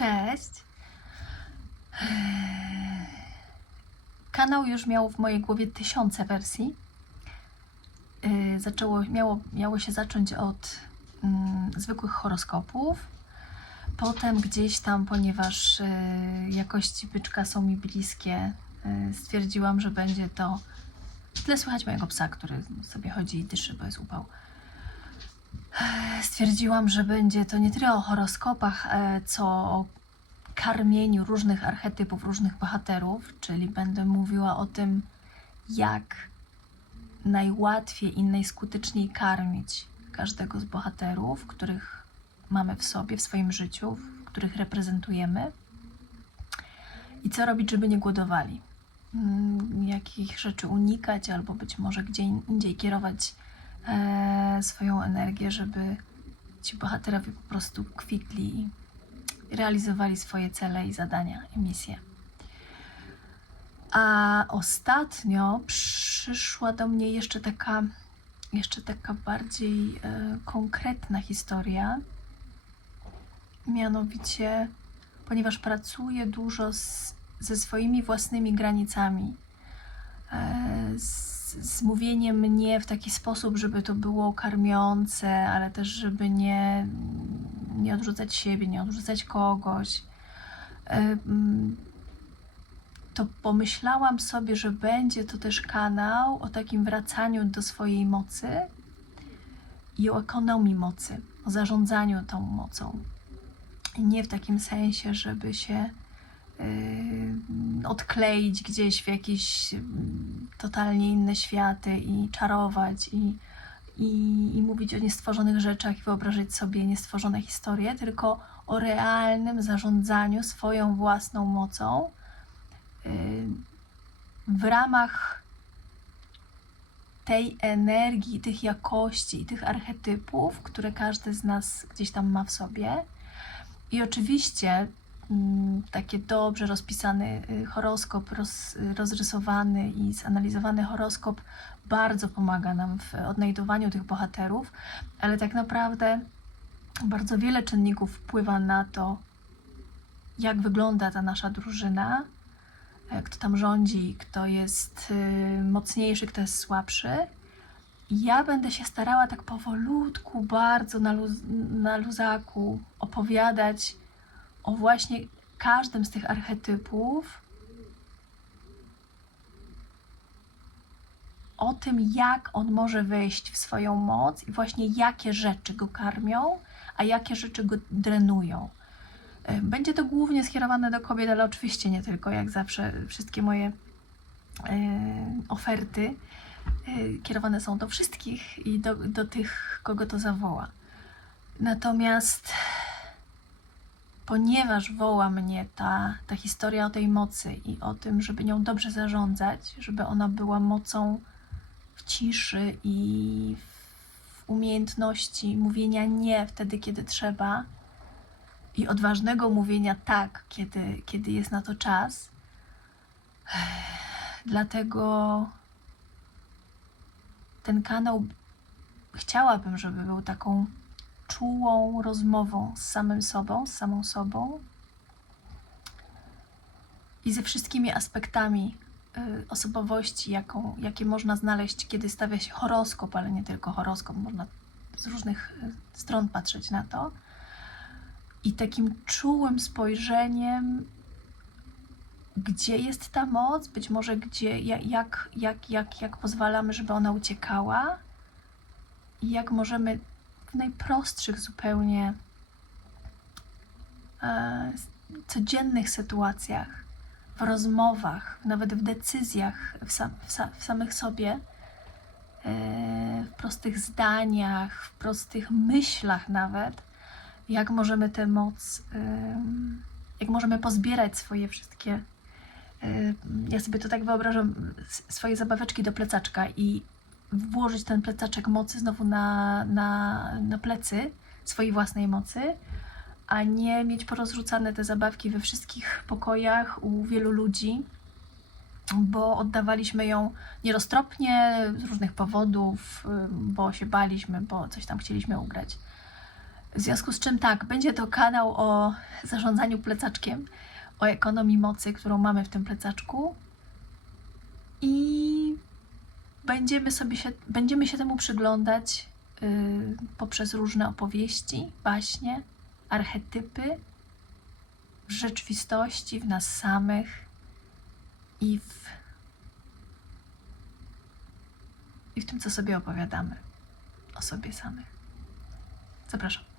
Cześć. Kanał już miał w mojej głowie tysiące wersji. Yy, Zaczęło, miało, miało się zacząć od mm, zwykłych horoskopów. Potem gdzieś tam, ponieważ yy, jakości byczka są mi bliskie, yy, stwierdziłam, że będzie to. Tyle słychać mojego psa, który sobie chodzi i dyszy, bo jest upał. Stwierdziłam, że będzie to nie tyle o horoskopach, e, co o karmieniu różnych archetypów, różnych bohaterów, czyli będę mówiła o tym, jak najłatwiej i najskuteczniej karmić każdego z bohaterów, których mamy w sobie, w swoim życiu, których reprezentujemy i co robić, żeby nie głodowali. Mm, Jakich rzeczy unikać, albo być może gdzie indziej kierować e, swoją energię, żeby ci bohaterowie po prostu kwitli i realizowali swoje cele i zadania i misje. A ostatnio przyszła do mnie jeszcze taka, jeszcze taka bardziej e, konkretna historia. Mianowicie, ponieważ pracuję dużo z, ze swoimi własnymi granicami, e, z, z mówieniem nie w taki sposób, żeby to było karmiące, ale też, żeby nie, nie odrzucać siebie, nie odrzucać kogoś. To pomyślałam sobie, że będzie to też kanał o takim wracaniu do swojej mocy i o ekonomii mocy, o zarządzaniu tą mocą. Nie w takim sensie, żeby się odkleić gdzieś w jakieś totalnie inne światy i czarować i, i, i mówić o niestworzonych rzeczach i wyobrażać sobie niestworzone historie, tylko o realnym zarządzaniu swoją własną mocą w ramach tej energii, tych jakości i tych archetypów, które każdy z nas gdzieś tam ma w sobie. I oczywiście mm, taki dobrze rozpisany y, horoskop, roz, rozrysowany i zanalizowany horoskop bardzo pomaga nam w odnajdowaniu tych bohaterów, ale tak naprawdę bardzo wiele czynników wpływa na to, jak wygląda ta nasza drużyna, e, kto tam rządzi, kto jest y, mocniejszy, kto jest słabszy. Ja będę się starała tak powolutku, bardzo na, luz, na luzaku opowiadać o właśnie każdym z tych archetypów, o tym, jak on może wejść w swoją moc i właśnie jakie rzeczy go karmią, a jakie rzeczy go drenują. Y, Będzie to głównie skierowane do kobiet, ale oczywiście nie tylko, jak zawsze wszystkie moje y, oferty y, kierowane są do wszystkich i do, do tych, kogo to zawoła. Natomiast ponieważ woła mnie ta, ta historia o tej mocy i o tym, żeby nią dobrze zarządzać, żeby ona była mocą w ciszy i w umiejętności mówienia nie wtedy, kiedy trzeba i odważnego mówienia tak, kiedy, kiedy jest na to czas. Dlatego ten kanał chciałabym, żeby był taką czułą rozmową z samym sobą, z samą sobą i ze wszystkimi aspektami y, osobowości, jaką, jakie można znaleźć, kiedy stawia się horoskop, ale nie tylko horoskop, można z różnych y, stron patrzeć na to. I takim czułym spojrzeniem, gdzie jest ta moc, być może gdzie, ja- jak, jak, jak, jak pozwalamy, żeby ona uciekała i jak możemy w najprostszych zupełnie e, codziennych sytuacjach, w rozmowach, nawet w decyzjach w, sam, w, sa, w samych sobie, e, w prostych zdaniach, w prostych myślach nawet, jak możemy tę moc, jak możemy pozbierać swoje wszystkie. em, Ja sobie to tak wyobrażam, swoje zabaweczki do plecaczka i włożyć ten plecaczek mocy znowu na, na, na plecy swojej własnej mocy, a nie mieć porozrzucane te zabawki we wszystkich pokojach u wielu ludzi, bo oddawaliśmy ją nieroztropnie z różnych powodów, ym, bo się baliśmy, bo coś tam chcieliśmy ugrać. W związku z czym tak, będzie to kanał o zarządzaniu plecaczkiem, o ekonomii mocy, którą mamy w tym plecaczku. I będziemy sobie się, będziemy się temu przyglądać yy, poprzez różne opowieści, baśnie, archetypy w rzeczywistości, w nas samych i w, i w tym, co sobie opowiadamy o sobie samych. Zapraszam.